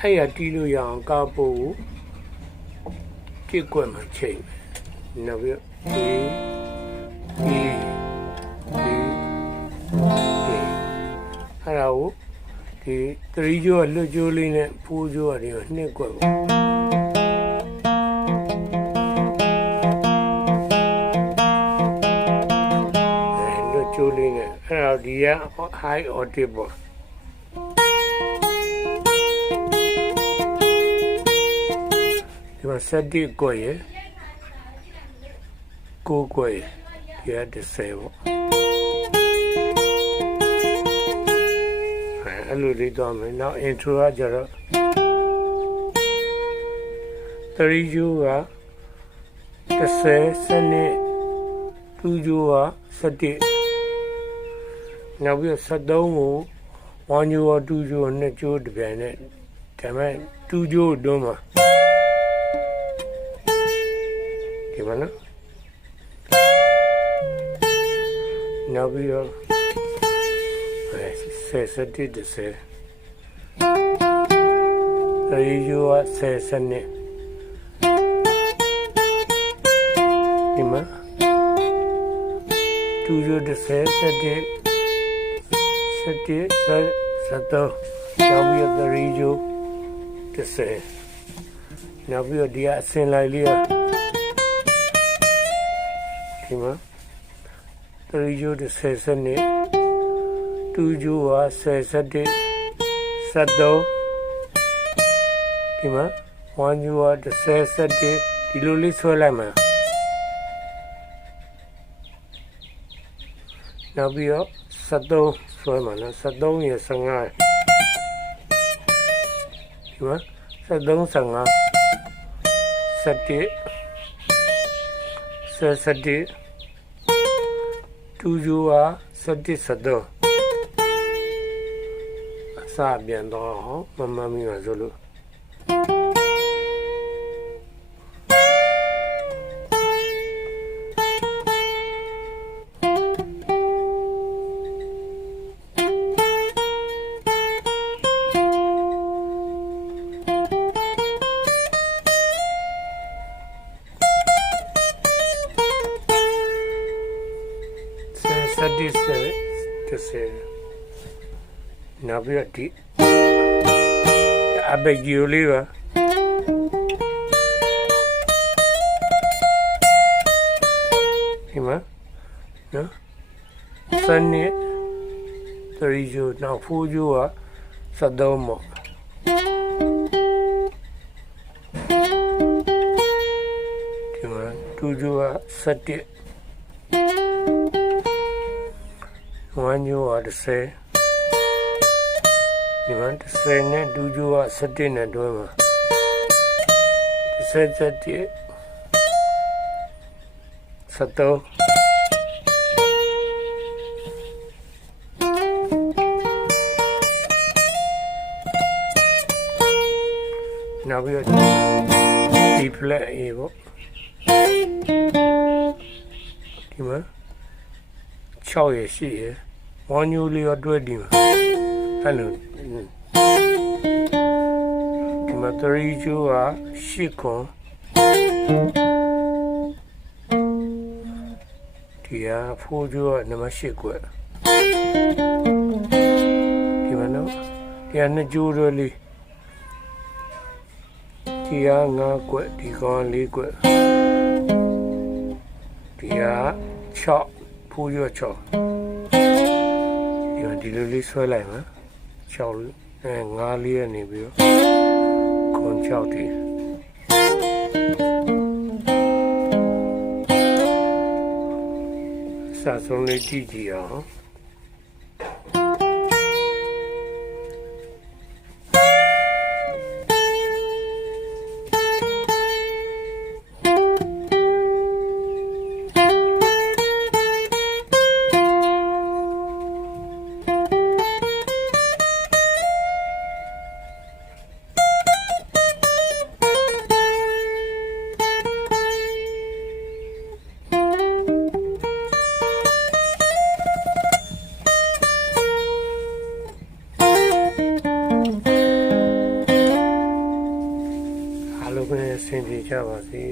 အဲ့ရတီးလို့ရအောင်ကားပို့ကြည့်ကွက်မှာချိန်နောက်ပြီးအဲ့ဒါကိုဒီ3ကျိုးလွတ်ကျိုးလေးနဲ့4ကျိုးအရင်နှစ်ကွက်ပေါ့လွတ်ကျိုးလေးနဲ့အဲ့ဒါဒီက high octave ပေါ့ဒီမှာ7ကွက်ရယ်9ကွက်ရယ်ဒီက10ပေါ့အဲ့လိုလေးတော့မယ်နောက် intro ကကြတော့3ကျိုးက10စနစ်2ကျိုးက17နောက်ပြီး73ကို1ကျိုး2ကျိုး2ကျိုးတပြိုင်နဲ့ဒါပေမဲ့2ကျိုးတွန်းမှာဒီမှာနော်နောက်ပြီးတော့17ဒီယူဝ10စနစ်ဒီမှာ2ကျိုး10 17နောက်ပြီးတော့3ကျိုး10နောက်ပြီးတော့ဒီကအစင်လိုက်လေးဒီမှာ3ကျိုး10စနစ်2ကျိုးက10 17 73ဒီမှာ1ကျိုးက10 17ဒီလိုလေးဆွဲလိုက်မှာနောက်ပြီးတော့73ဆွဲမှာနော်73ရယ်15ဒီမှာ73 15 17 17 2ကျိုးက17 73အစပြန်တော့မမမီပါဆိုလို့နောက်ပြီးတော့ဒီအဘက်ကြီးလေးပါဒီမှာနော်စနစ်3ကျိုးနောက်4ကျိုးက73ပေါ့ဒီမှာ2ကျိုးက17 1ကျိုးက10ဒီမှာ10နဲ့2ကျိုးက17နဲ့တွဲမှာ17 73နောက်ပြီးတော့ဒီ flat A ပေါ့ဒီမှာ6ရရှိရ1ညိုးလေးရောတွဲဒီမှာအဲ့လိုဒီမှာ3ကျိုးက8ခွန်ဒီက4ကျိုးကနံပါတ်8ကွက်ဒီမှာနော်ဒီက2ကျိုးတွဲလေးဒီက5ကွက်ဒီကောင်4ကွက်ဒီက6ဖိုးရ6ဒီလိုလေးဆွဲလိုက်မှာ6 5လေးရနေပြီးတော့ခွန်6တီစာဆုံးလေးကြည့်ကြည့်အောင် ပဲအဆင်ပြေကြပါစေ